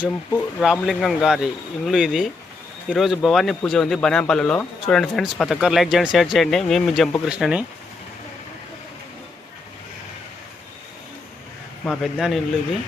Jump Ramalingam గారి ఇల్లు ఇది. ఈరోజు భవానీ పూజ ఉంది బనాంపల్లిలో. చూడండి ఫ్రెండ్స్, ప్రతి ఒక్కరు లైక్ చేయండి, షేర్ చేయండి. మేము మీ జంపు కృష్ణని. మా పెద్ద ఇల్లు ఇది.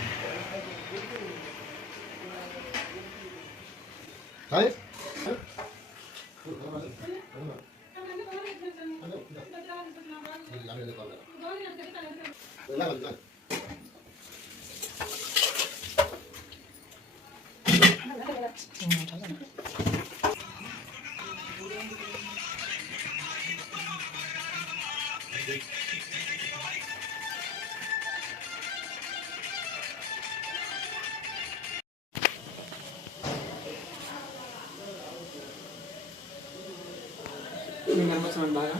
నమస్కారం బాగా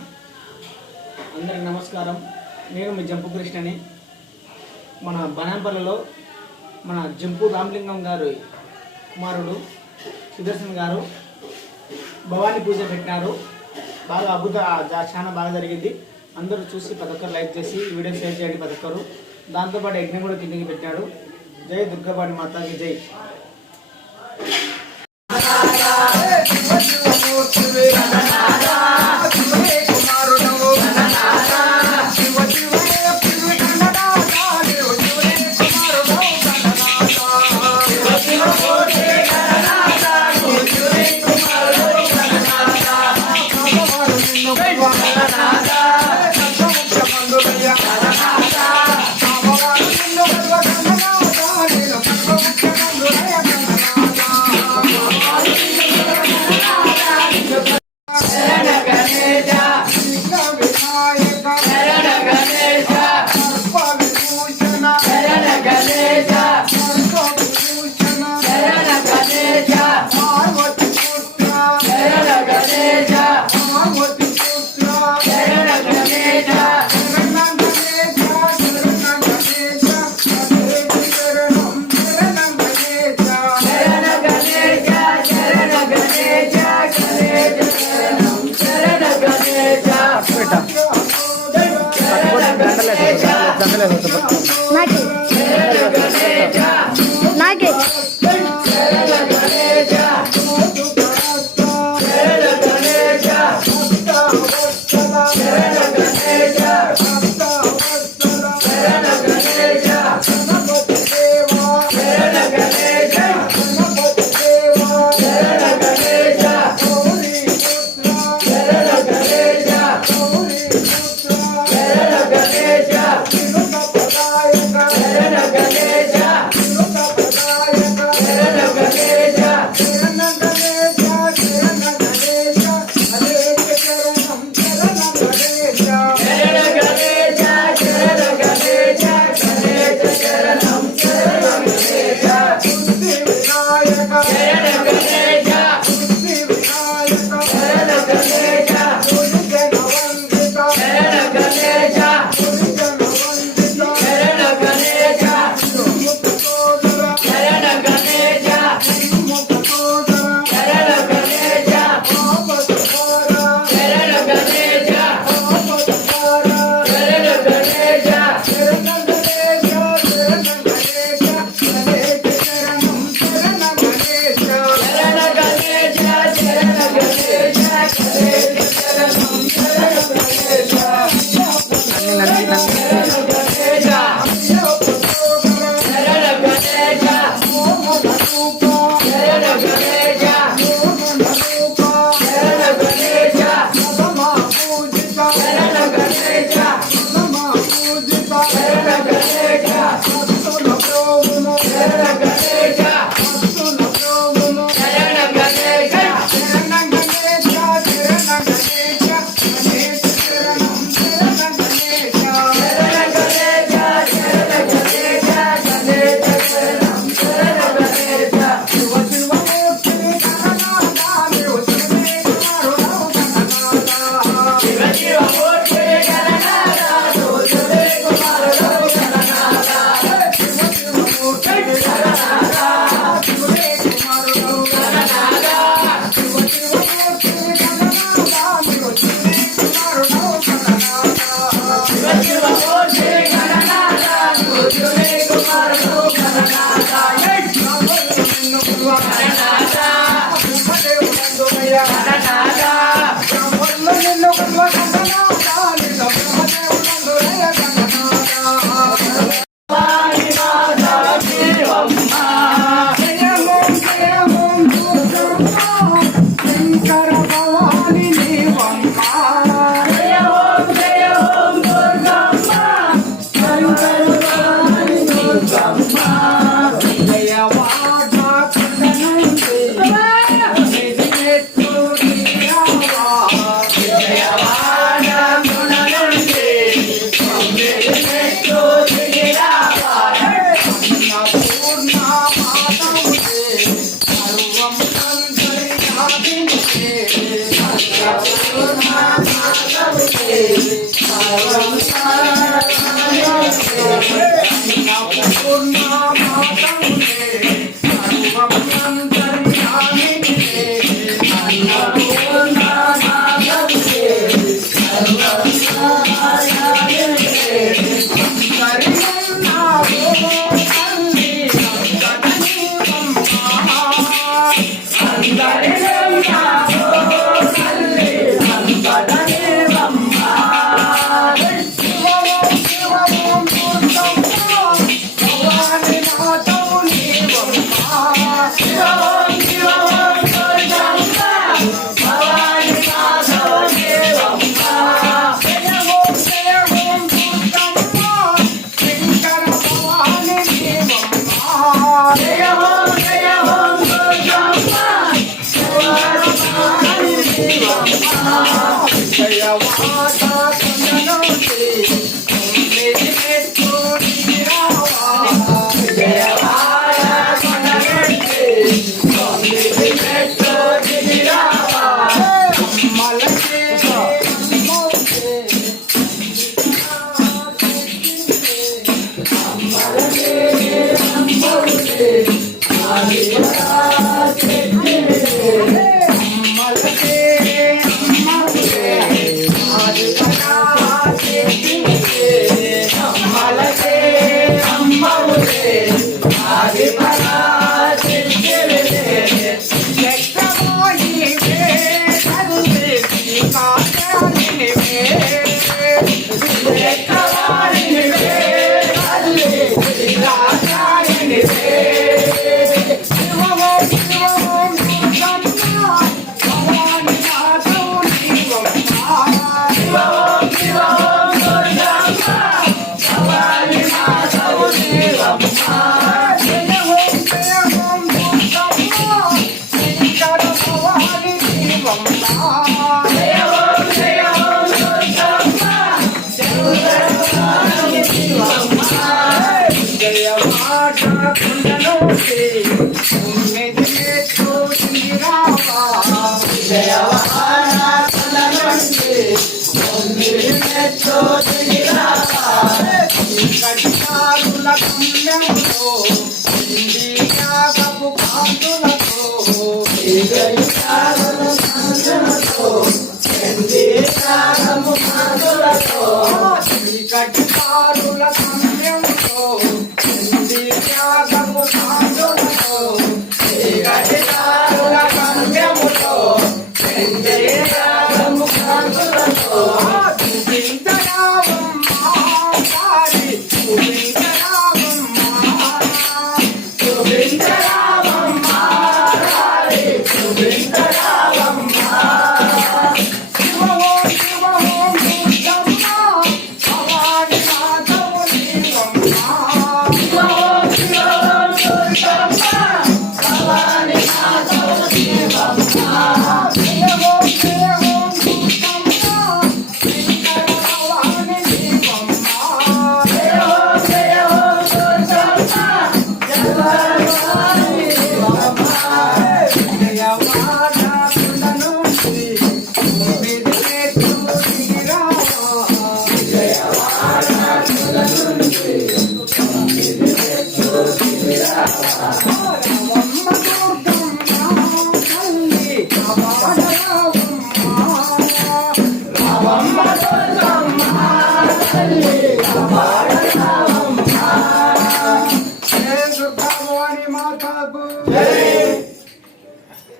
అందరికి నమస్కారం. నేను మీ జంపు కృష్ణని. మన బనాంపల్లిలో మన జంపు రామలింగం గారు కుమారుడు సుదర్శన్ గారు భవానీ పూజ పెట్టినారు. బాగా అద్భుత చాలా బాగా జరిగింది. అందరూ చూసి ప్రతి ఒక్కరు లైక్ చేసి వీడియో షేర్ చేయండి ప్రతి ఒక్కరు. దాంతోపాటు యజ్ఞం కూడా కిందకి పెట్టాడు. జై దుర్గాబాణి మాతాకి జై. నాకే Ganadeja,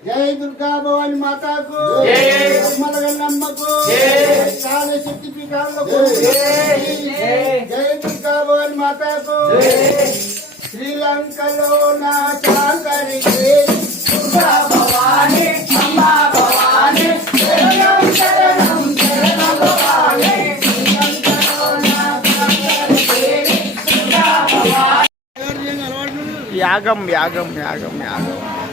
जय दुर्गा भवानी माता को अम्मा को सारे शक्तिपीठालों को जय दुर्गा भवानी माता को श्रीलंका लो नाचा करके दुर्गा भवानी अम्मा भवानी शरणम शरणम शरणम भवानी श्रीलंका लो नाचा करके दुर्गा भवानी यागम यागम यागम यागम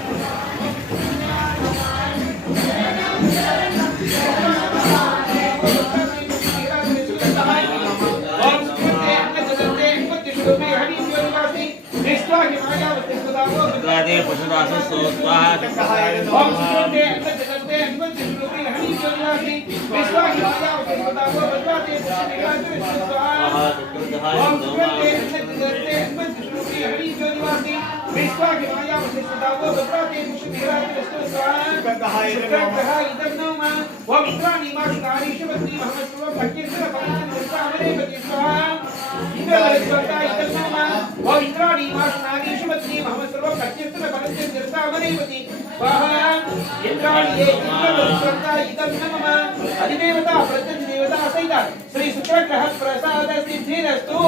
श्री शुक्रग्रह प्रसाद सिद्धिरस्तु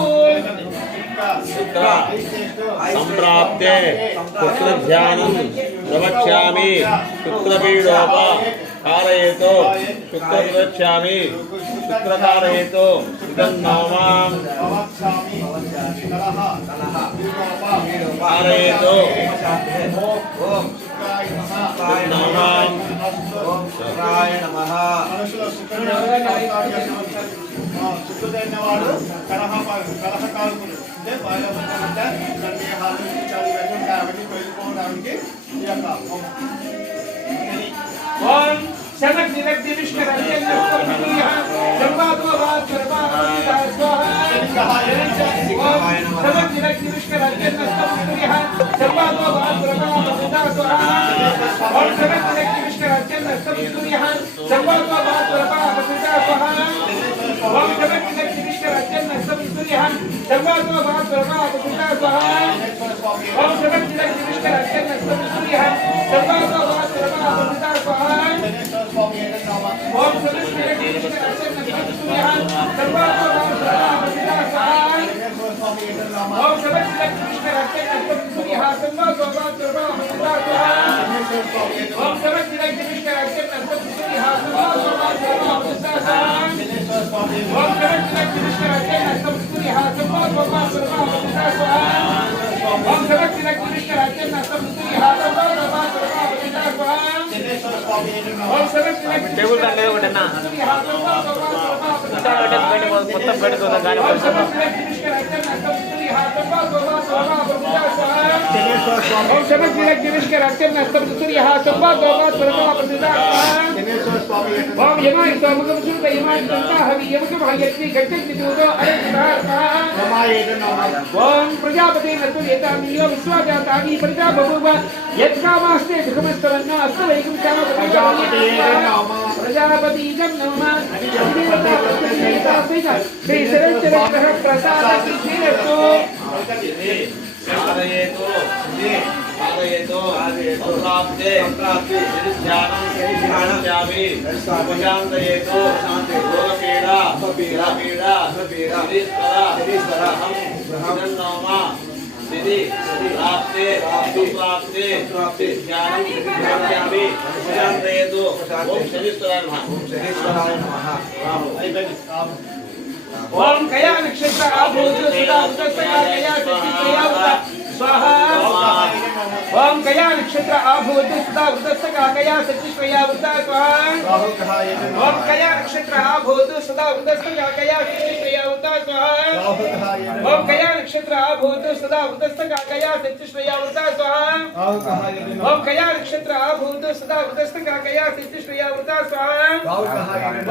संप्राप्ते पुत्र ध्यानं प्रवक्ष्यामि पुत्रपीडोप कारयेतो पुत्र प्रवक्ष्यामि पुत्र कारयेतो इदं नामां कारयेतो नामां शुक्राय नमः శుక్రుడైన వాడు కలహకారకుడు అంటే బాగా సందేహాలు ఇవన్నీ ఉంటాయి అవన్నీ తొలగిపోవడానికి ఈ యొక్క ఓం శనక్ నిరక్ దివిష్కర అత్యంత సర్వాతో వాత్ సర్వాభిదా స్వాహా శనక్ నిరక్ దివిష్కర అత్యంత సర్వాతో వాత్ సర్వాభిదా స్వాహా ఓం శనక్ నిరక్ దివిష్కర అత్యంత సర్వాతో వాత్ సర్వాభిదా స్వాహా ఓం శనక్ నిరక్ దివిష్కర అత్యంత సర్వాతో వాత్ సర్వాభిదా స్వాహా ఓం శనక్ నిరక్ దివిష్కర అత్యంత సర్వాతో వాత్ సర్వాభిదా స్వాహా ఓం శనక్ నిరక్ దివిష్కర అత్యంత సర్వాతో వాత్ సర్వాభిదా స్వాహా ఓం శనక్ నిరక్ దివిష్కర అత్యంత సర్వాతో వాత్ సర్వాభిదా స్వాహా ఓం శనక్ నిరక్ దివిష్కర అత్యంత సర్వాతో వాత్ సర్వాభిదా స్వాహా ఓం శనక్ నిరక్ దివిష్కర అత్యంత సర్వాతో వాత్ సర్వాభిదా స్వాహా ఓం శనక్ నిరక్ దివిష్కర అత్యంత సర్వాతో వాత్ సర్వాభిదా స్వాహా ఓం శనక్ నిరక్ టేబుల్ దాని లేదు ఒకటన్నా మొత్తం పెడుతుందా కానీ ఓం శనక్ నిరక్ దివిష్కర అత్యంత సర్వాతో వాత్ సర్వాభిదా స్వాహా ఓం శనక్ నిరక్ దివిష్కర అత్యంత సర్వాతో వాత్ సర్వాభిదా స్వాహా ఓం యమాయ సోమకం సుత యమాయ దంతా హవి యమకం హయత్ని గట్టెత్తి దూదో అరేతార్తా ఓం ప్రజాపతి నతు యతామియో విశ్వజాతాని ప్రజా బభూవ యత్కామాస్తే దుఃఖమస్తవన్న అస్తవైకం కామ ప్రజాపతి ఇదం నమః శ్రీ శరచర ప్రసాద సిద్ధిరస్తు సంప్రాప్తే ధ్యానం ఉపశాంతయేతో స్థితి ప్రాప్తే సంప్రాప్తే ధ్యానం ఉపశాంతయేతో ఓం శనీశ్వరాయ నమః ఓం కయా నక్షత్ర ఆభూత సుధా ఉదస్తయా కయా సత్యయా స్వాహా ఓం కయా నక్షత్ర ఆభూత సుధా ఉదస్తయా కయా సత్యయా స్వాహా ఓం కయా నక్షత్ర ఆభూత సుధా ఉదస్తయా కయా సత్యయా స్వాహా ఓం కయా నక్షత్ర ఆభూత సుధా ఉదస్తయా కయా సత్యయా స్వాహా ఓం కయా నక్షత్ర ఆభూత సుధా ఉదస్తయా కయా సత్యయా స్వాహా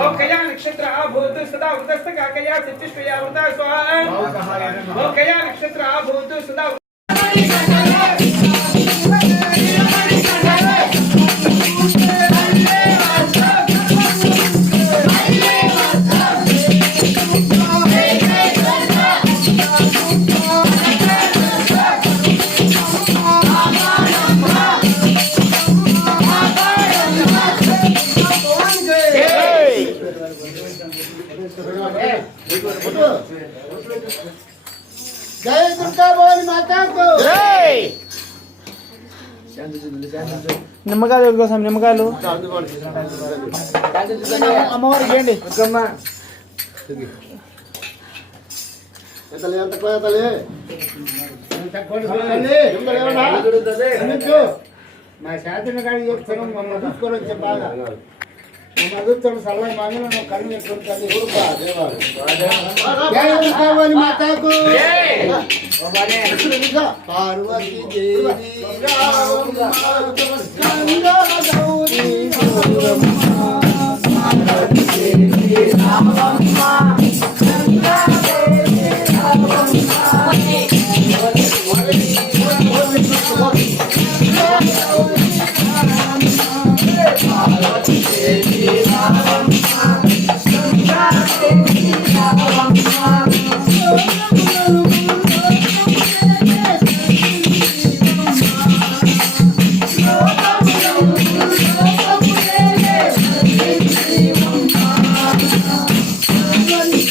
ఓం కయా నక్షత్ర ఆభూత సుధా ఉదస్తయా కయా సత్యయా స్వాహా ఓం కయా నక్షత్ర ఆభూత సుధా జై దుర్గా భవాని మాతాకు నిమ్మకాయలు కోసం నిమ్మకాయలు అమ్మవారికి ఏంటి మా శాతం కాడి చెప్తాను మమ్మల్ని చూసుకొని వచ్చే బాగా మమ్మల్ని చూస్తాను సలహా మామూలు నువ్వు కళ్ళు పెట్టుకుంటుంది కావాలి మాతాకు పార్వతి దేవి Thank you.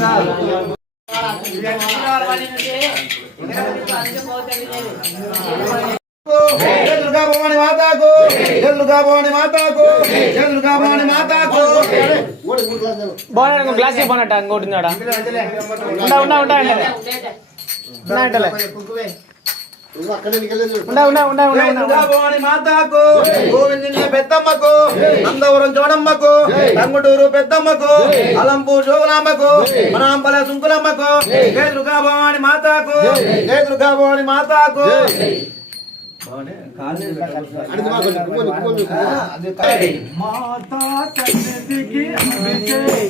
जय दुर्गा भवानी माता को, जय दुर्गा भवानी माता को, जय दुर्गा भवानी माता को। బాగున్నాడు గ్లాస్ బాగున్నట్ట ఇంకోటి ఉందాడా ఉంటా ఉంటా ఉంటా जय दुर्गा भवानी माता को, गोविंद पेద్దమ్మ को, నందవరం చోడమ్మకు, తంగుటూరు పెద్దమ్మకు, అలంపూర్ జోగులాంబకు, మనాంపల సుంకులమ్మకు, జయ దుర్గా భవాని మాతాకు, జయ దుర్గా భవాని మాతాకు। మాతా సన్నిధికి माता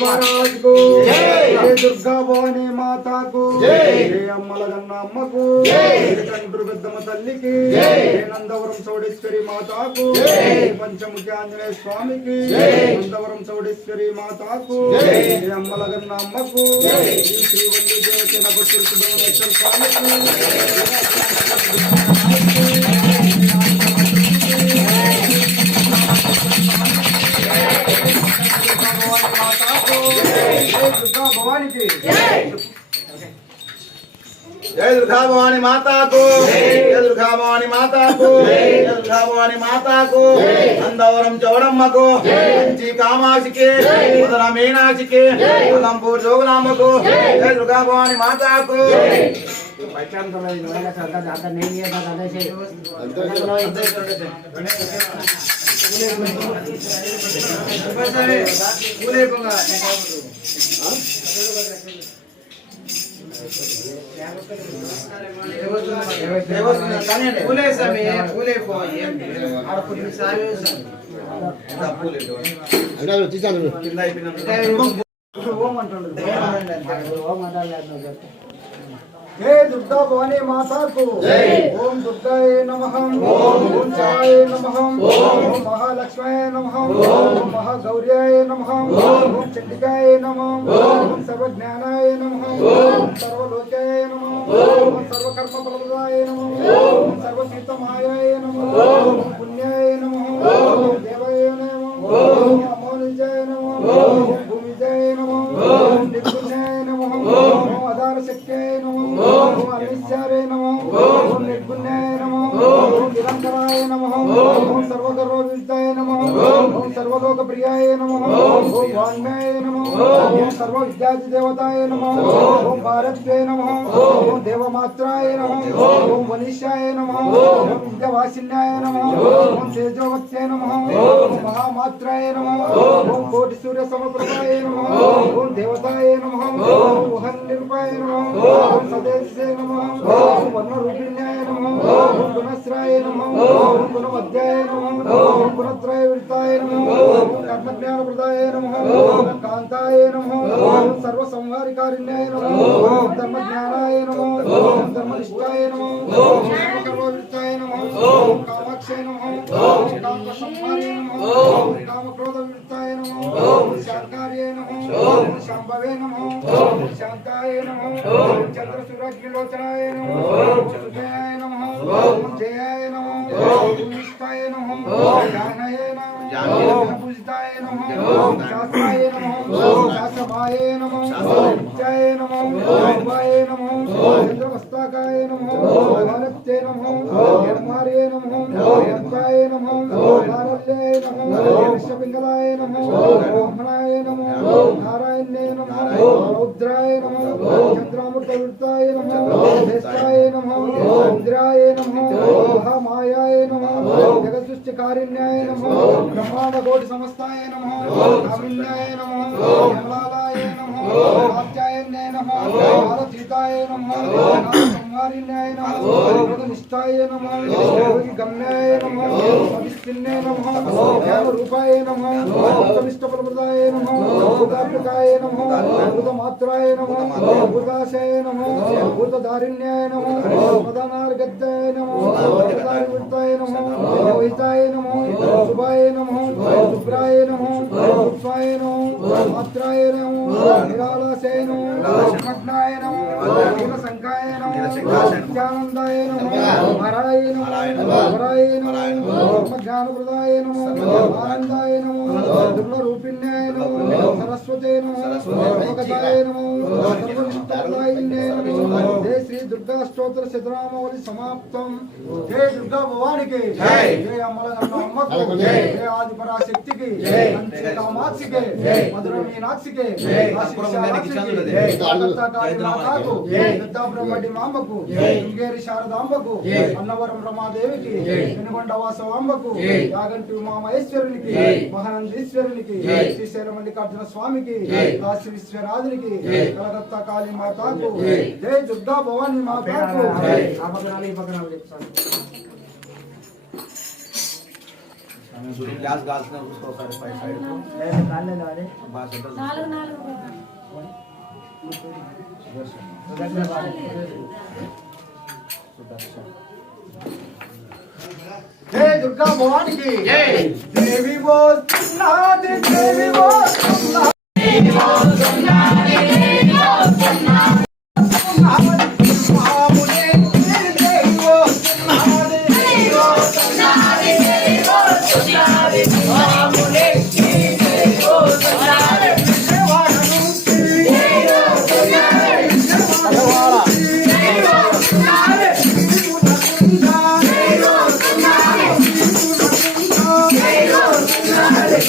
महाराज को जय दुर्गा भवानी माता को जय अम्मलगन्न अम्म को जय कंटूर పెద్దమ్మ తల్లికి జై నందవరం చౌడేశ్వరి మాతాకు జై పంచముఖి ఆంజనేయ స్వామికి జై నందవరం చౌడేశ్వరి మాతాకు జై అమ్మలగన్న అమ్మకు జై శ్రీవల్లి దేవత నగర భువనేశ్వర స్వామికి जय दुर्गा भवानी माता को जय दुर्गा भवानी माता को जय दुर्गा भवानी माता को नंदवरम चौड़म्म को कंची कामाक्षी के मदन मीनाक्षी के अलंपूर जोगलांब को जय दुर्गा भवानी माता को పూలే సమయ పూలే పోయి जय दुर्गा भवानी माता को ओम दुर्गाय नमः ओम शिवाय नमः ओम महालक्ष्म्याय नमः ओम महागौर्याय नमः ओम चंडिकाय नमः ओम सर्वज्ञानाय नमः ओम सर्वलोकाय नमः ओम सर्वकर्मफलप्रदाय नमः ओम सर्वतीर्थमायाय नमः ओम पुण्याय नमः ओम देवाय नमः ओम अमोनिजाय नमः ओम भूमिजाय नमः ओम निर्गुण्याय नमः ओम आधार शक्त्याय नमः ओम अनिश्चारे नमः ओम निर्गुण्याय नमः ओम निरंतराय नमः ओम सर्वगर्वविदाय नमः ओम सर्वलोकप्रियाय नमः ओम वाङ्मयाय नमः ओम सर्वविद्यादेवताय नमः ओम भारत्वे नमः ओम देवमात्राय नमः ओम वनिष्याय नमः ओम विद्यावासिन्याय नमः ओम तेजोवत्याय नमः ओम महामात्राय नमः ओम कोटि सूर्य समप्रभाय नमः ओम देवताय नमः ओम वहन निरूपाय नमः ओम सदेशे नमः ओम वर्णरूपिण्याय नमः ओम गुणश्राय नमः ओम गुणमध्याय नमः ओम गुणत्रय विरताय नमः ओम कर्मज्ञानप्रदाय नमः ओम कांताय नमः ओम सर्वसंहारिकारिण्याय नमः ओम धर्मज्ञानाय नमः ओम धर्मनिष्ठाय नमः ओम सर्वकर्मविरताय नमः ओम कामाक्षय नमः ओम कामसंहारे नमः ओम कामक्रोधविरताय नमः ओम शांकार्ये नमः ओम शांभवे नमः ओम शांताय नमः ओम चंद्रसूर्यलोचनाय नमः ओम सुजयाय नमः ओम जयाय नमः ओम निष्ठाय नमः ओम ज्ञानाय नमः ओम पूजिताय नमः ओम शास्त्राय नमः ओम शासमाय नमः ओम विद्याय नमः ओम वाय नमः ओम चंद्रमस्तकाय नमः ओम भारत्ये नमः ओम यमार्ये नमः ओम यत्वाय नमः ओम भारल्ये नमः ओम विश्वपिंगलाय नमः ओम బ్రహ్మణాయ నమో నారాయణే నమో రౌద్రాయ నమో చంద్రామృతవృత్తాయ నమో జ్యేష్ఠాయ నమో ఇంద్రాయ నమో మహామాయాయ నమో జగదృష్టికారిణ్యాయ నమో బ్రహ్మాండకోటి సమస్తాయ నమో కామిన్యాయ నమో యమలాలాయ నమో ఆప్యాయన్యాయ నమో కాలతీతాయ నమో సంహారిణ్యాయ నమో నిష్ఠాయ నమో గమ్యాయ నమో అవిష్ణ్యాయ నమో జ్ఞానరూపాయ నమో అష్టమిష్టఫలప్రదాయ నమో భూతాత్మకాయ నమో భూతమాత్రాయ నమో భూతాశయ నమో భూతధారిణ్యాయ నమో ప్రధానార్గద్దాయ నమో ప్రధానవృత్తాయ నమో లోహితాయ నమో శుభాయ నమో శుభ్రాయ నమో పుష్పాయ నమో మాత్రాయ నమో నిరాళాశయ నమో సమగ్నాయ నమో శంకాయ నమో నిత్యానందాయ నమో హరాయ నమో వరాయ నమో జ్ఞానప్రదాయ నమో ఆనందాయ నమో దుర్లరూపిణ్యాయ నమో సరస్వతే నమో లోకదాయ నమో సర్వనిష్టప్రదాయిన్యాయ నమో జయ శ్రీ దుర్గా స్తోత్ర శతనామావళి సమాప్తం. జయ దుర్గా భవానికి జై, జయ అమ్మలగన్న అమ్మకు జై, జయ ఆది పరాశక్తికి జై, కంచి కామాక్షికి జై, మధుర మీనాక్షికి జై, మాతాకు జై, పెద్ద బ్రహ్మటి మాంబకు జై, శృంగేరి శారదాంబకు జై, అన్నవరం రమాదేవికి జై, వెనుగొండ వాసవాంబకు జై, యాగంటి ఉమామహేశ్వరునికి జై, మహానందీశ్వరునికి జై, శ్రీశైల మల్లికార్జున స్వామికి జై, కాశీ విశ్వనాథునికి జై, కలకత్తా కాళీ మాతాకు జై, జై దుర్గా భవాని మాతాకు జై. ఆ పక్కనాలు ఈ పక్కనాలు చెప్తాను. గ్యాస్ కాల్సిన చూసుకోసారి పై సైడ్ జై దుర్గా భవానికి జై. దేవి వస్తున్నాది దేవి వస్తున్నాది దేవి వస్తున్నాది దేవి వస్తున్నాది మామునే దేవి వస్తున్నాది దేవి వస్తున్నాది దేవి వస్తున్నాది మామునే దేవి వస్తున్నాది దేవాడ నుంచి దేవి వస్తున్నాది దేవాడ దేవి వస్తున్నాది దేవి వస్తున్నాది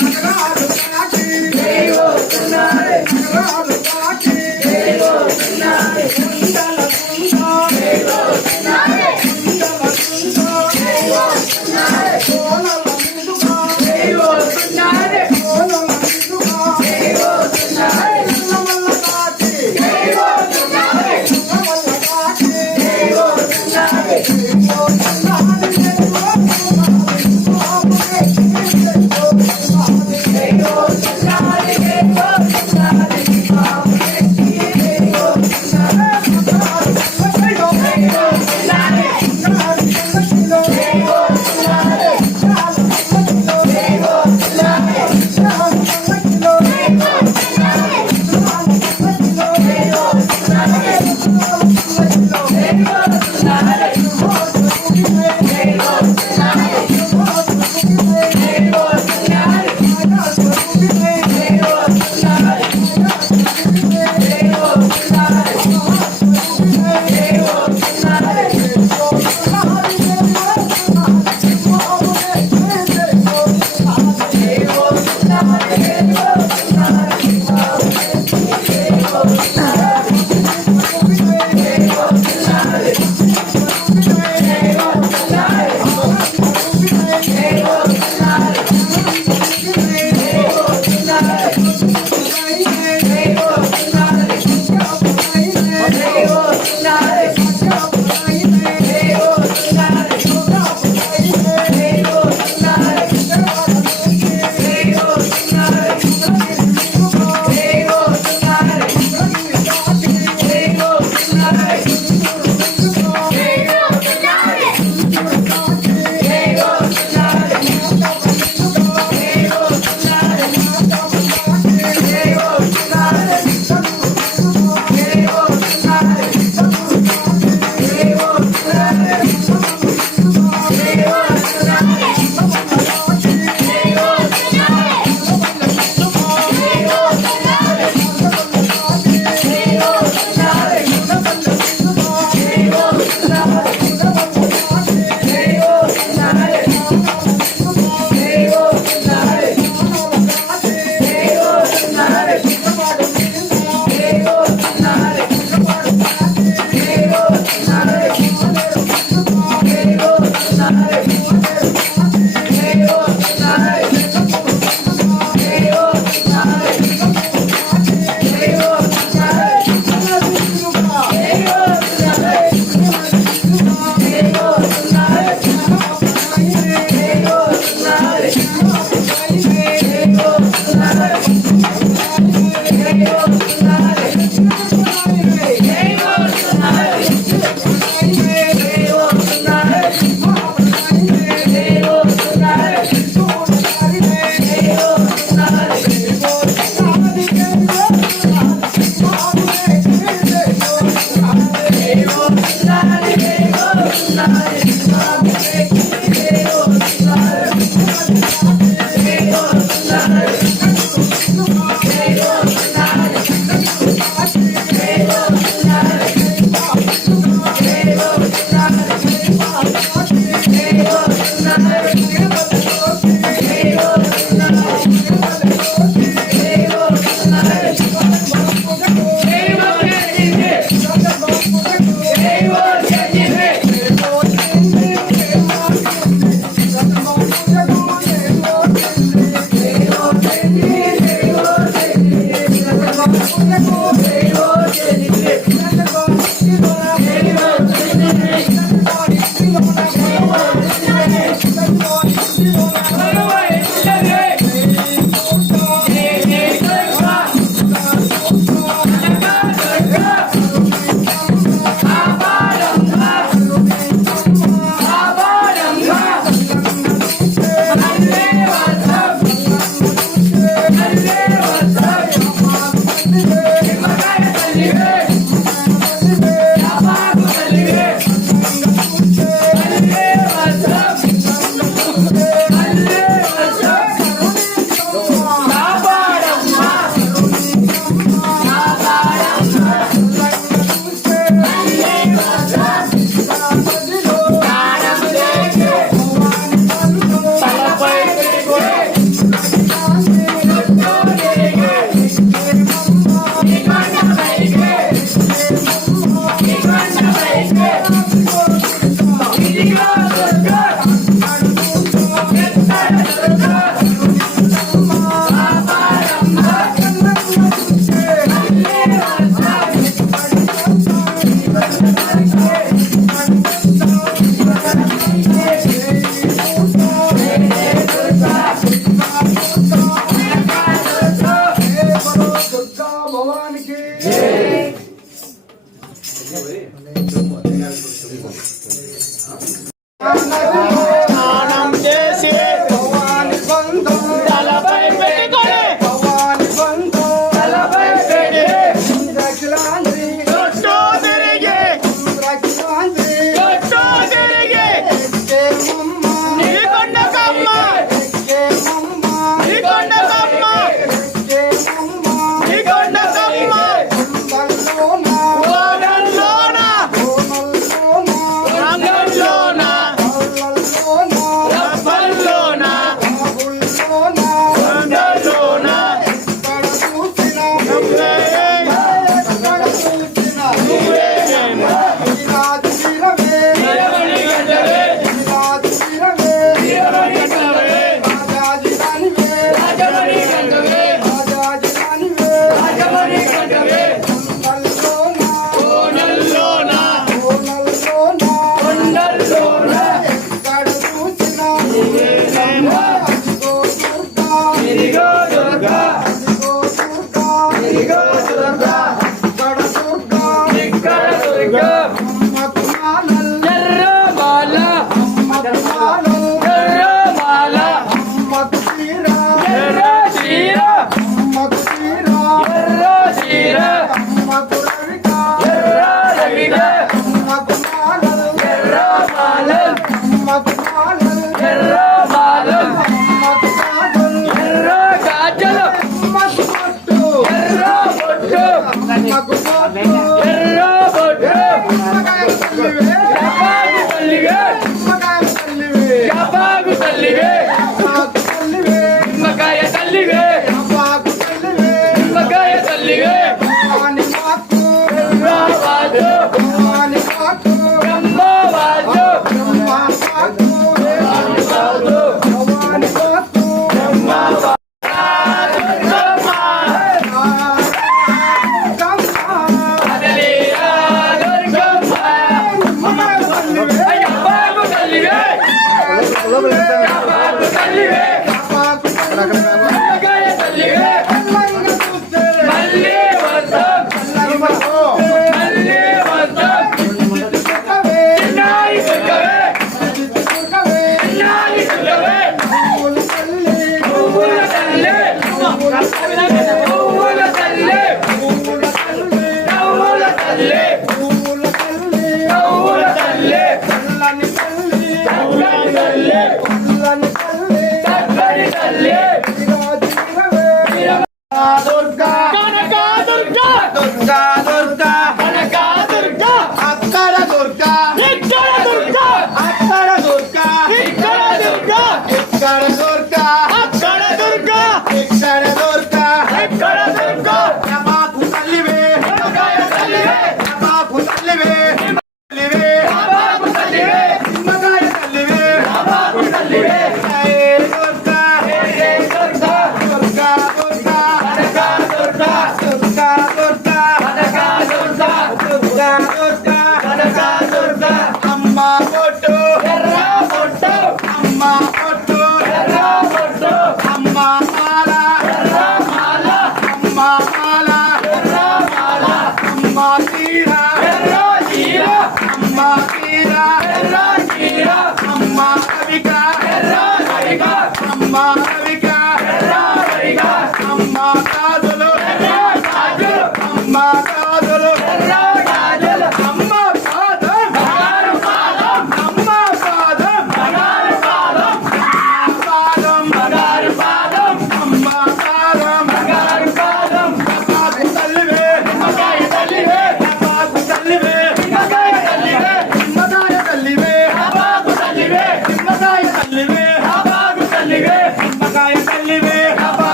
బలో దుర్గా భవానికి స్నానం చేసి భవాని బంధం తలపై పెట్టుకొని భవాని బంధం తలపై పెట్టి ఇంద్రకిలాంధ్రి చుట్టూ తిరిగి ఇంద్రకిలాంధ్రి చుట్టూ తిరిగి ఎక్కేమమ్మ నీ కొండకమ్మ ఎక్కేమమ్మ నీ కొండకమ్మ ఎక్కేమమ్మ నీ కొండకమ్మ కుందల్లోన ఓడల్లోన కోనల్లోన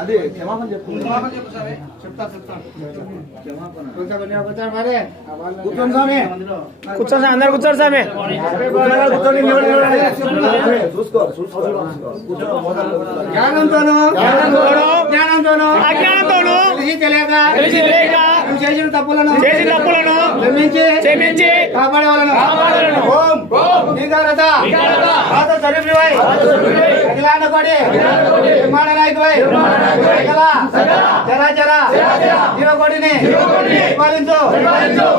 అదే క్షమాపణ చెప్పు. కూర్చోండి స్వామి. కూర్చోండి అందరు కూర్చోండి స్వామి. జ్ఞానంతోను తెలిసి తెలియక చేసిన తప్పులను క్షమించి కాపాడేవాళ్ళను. ఓం నీకారత స్వరూపివై అఖిలాండ కోటి బ్రహ్మాండ నాయకువై చరాచర జీవకోటిని పరిపాలించు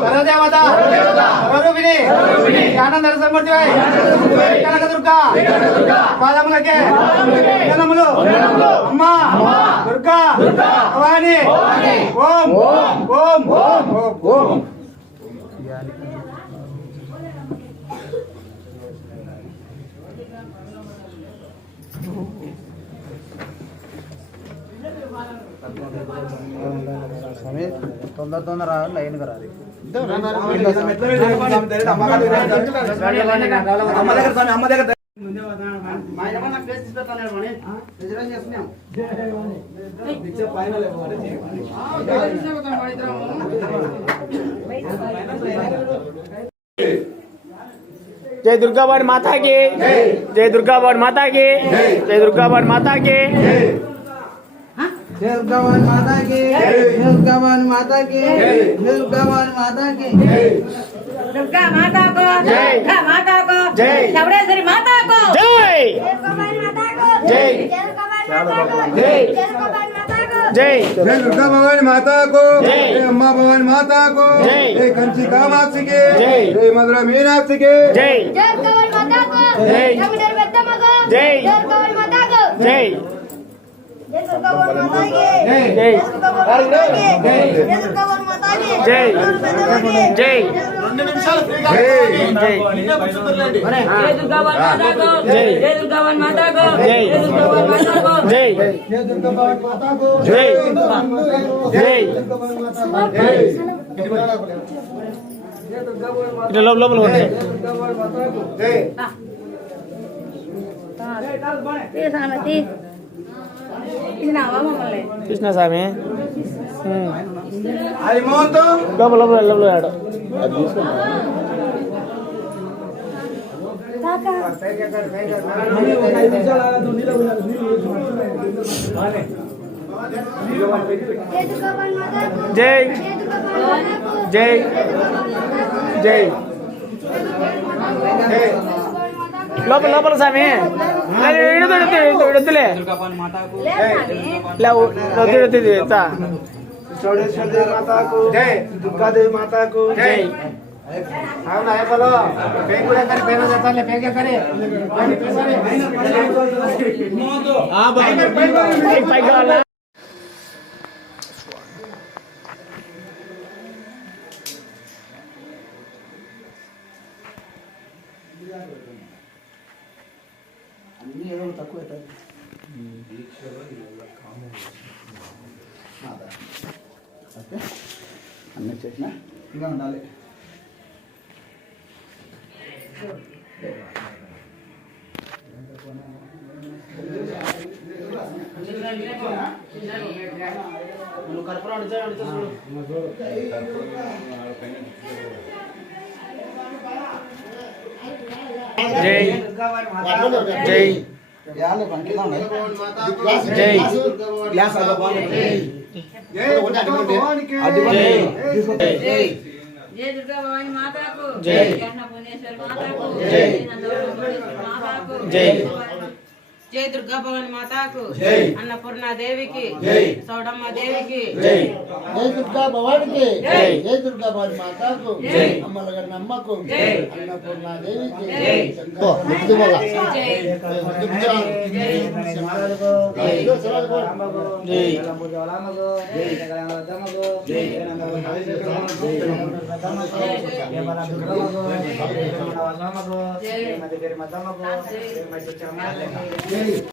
సర్వదేవత స్వరూపిణి ఆనంద సమృద్ధివై కనకదుర్గ పాదములకే జనములు అమ్మా దుర్గా భవాని ఓం ఓం ఓం ఓం. తొందర లైన్ గా రాదు. అమ్మ దగ్గర जय दुर्गा भवानी माता की जय दुर्गा भवानी माता की जय दुर्गा भवानी माता की जय दुर्गा भवानी माता की जय दुर्गा भवानी माता की जय दुर्गा भवानी माता की दुर्गा माता को जय। दुर्गा माता को जय। चौड़ेश्वरी माता को जय जय जय जय दुर्गा भवानी माता को जय। जय अम्मा भवानी माता को जय। जय कंची कामाक्षी के जय। जय मधुरा मीनाक्षी के जय जय दुर्गा माता को जय। चामुंडेश्वरी पेद्दम्मा को जय। दुर्गा माता को जय जय दुर्गा माता की जय दुर्गा माता की जय दुर्गा माता की जय जय जय दुर्गा माता को जय। जय दुर्गा माता को जय। जय दुर्गा माता को जय जय दुर्गा भवानी माता को जय जय इधर लोपल होने ये सामती ఇది నావా మమ్మల్ని కృష్ణ స్వామి అది మోంతో లోపల లోపల ఆడు జై జై జై లోపల లోపల స్వామి వద్దులే चौड़ेश्वर देवी माता को जय दुर्गा देवी माता को जय అవునా ఏపలో పేగుడే కరి పేన జతలే పేగే కరి అని పేసరే ఆ బాబు పైకి రావాలా అన్ని ఏదో తక్కువ అవుతాయి ఓకే అన్నీ చేసిన ఇంకా ఉండాలి జై జై యాలే పంకిలా ఉన్నాయి జై గ్లాస్ భగవాన్ జై భగవానికి జై जय दुर्गा भवानी माता को जय। अन्नपूर्णेश्वर माता को जय। नंदवरम माता को जय। జై దుర్గా భవాని మాతాకు జై. అన్నపూర్ణ దేవికి జై. సౌడమ్మ దేవికి జై. జై దుర్గా భవానికి జై. జై దుర్గా భవాని మాతాకు జై. అమ్మలగారి నమ్మకు జై. అన్నపూర్ణ దేవికి జై. జై. జై